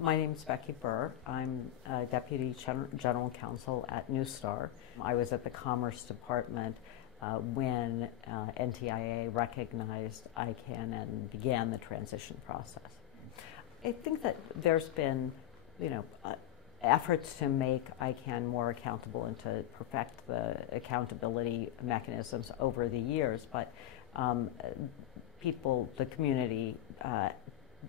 My name is Becky Burr. I'm Deputy General Counsel at Neustar. I was at the Commerce Department when NTIA recognized ICANN and began the transition process. I think that there's been, efforts to make ICANN more accountable and to perfect the accountability mechanisms over the years, but the community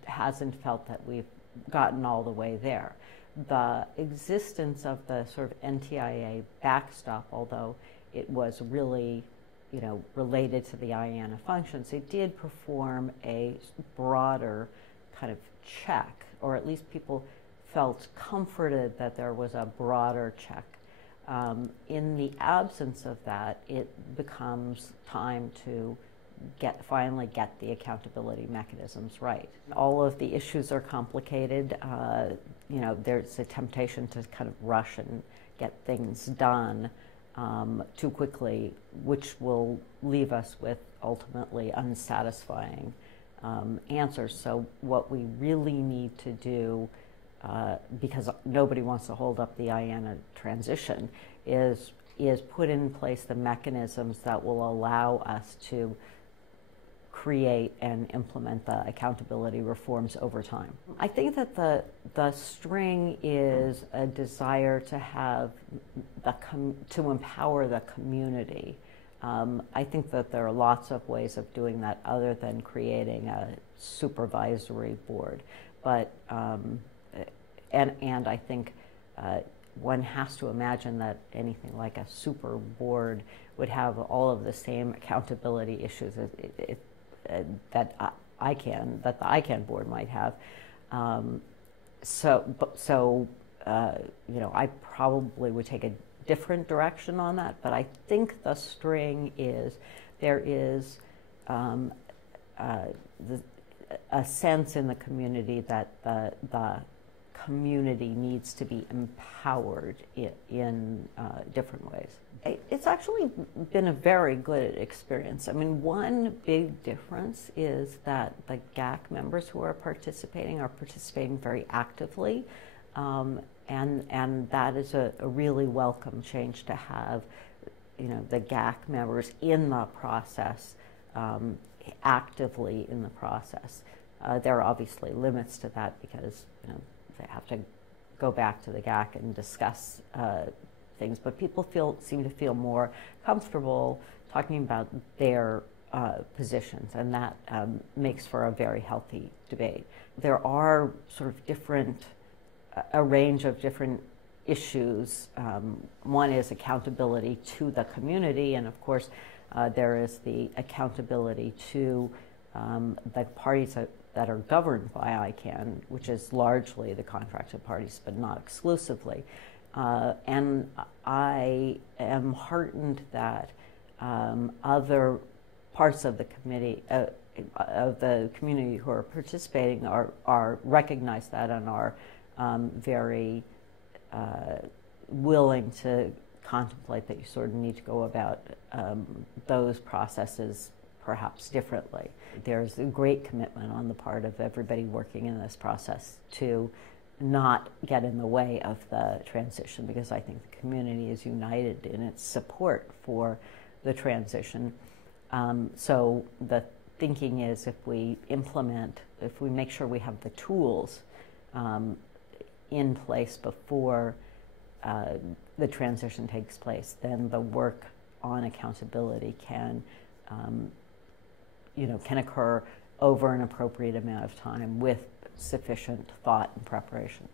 hasn't felt that we've gotten all the way there. The existence of the sort of NTIA backstop, although it was really, related to the IANA functions, it did perform a broader kind of check, or at least people felt comforted that there was a broader check. In the absence of that, it becomes time to finally get the accountability mechanisms right. All of the issues are complicated. There's a temptation to kind of rush and get things done too quickly, which will leave us with ultimately unsatisfying answers. So what we really need to do, because nobody wants to hold up the IANA transition, is put in place the mechanisms that will allow us to create and implement the accountability reforms over time. I think that the string is a desire to have to empower the community. I think that there are lots of ways of doing that other than creating a supervisory board, but and I think one has to imagine that anything like a super board would have all of the same accountability issues that the ICANN board might have. I probably would take a different direction on that, but I think the string is there is a sense in the community that the community needs to be empowered in different ways. It's actually been a very good experience. I mean, one big difference is that the GAC members who are participating very actively, and that is a really welcome change to have, the GAC members in the process, actively in the process. There are obviously limits to that because they have to go back to the GAC and discuss things, but people seem to feel more comfortable talking about their positions, and that makes for a very healthy debate. There are sort of a range of different issues. One is accountability to the community, and of course there is the accountability to the parties that are governed by ICANN, which is largely the contracted parties, but not exclusively. And I am heartened that other parts of the committee, of the community who are participating, recognize that and are very willing to contemplate that you sort of need to go about those processes perhaps differently. There's a great commitment on the part of everybody working in this process to not get in the way of the transition, because I think the community is united in its support for the transition. So the thinking is if we make sure we have the tools in place before the transition takes place, then the work on accountability can occur over an appropriate amount of time with sufficient thought and preparation.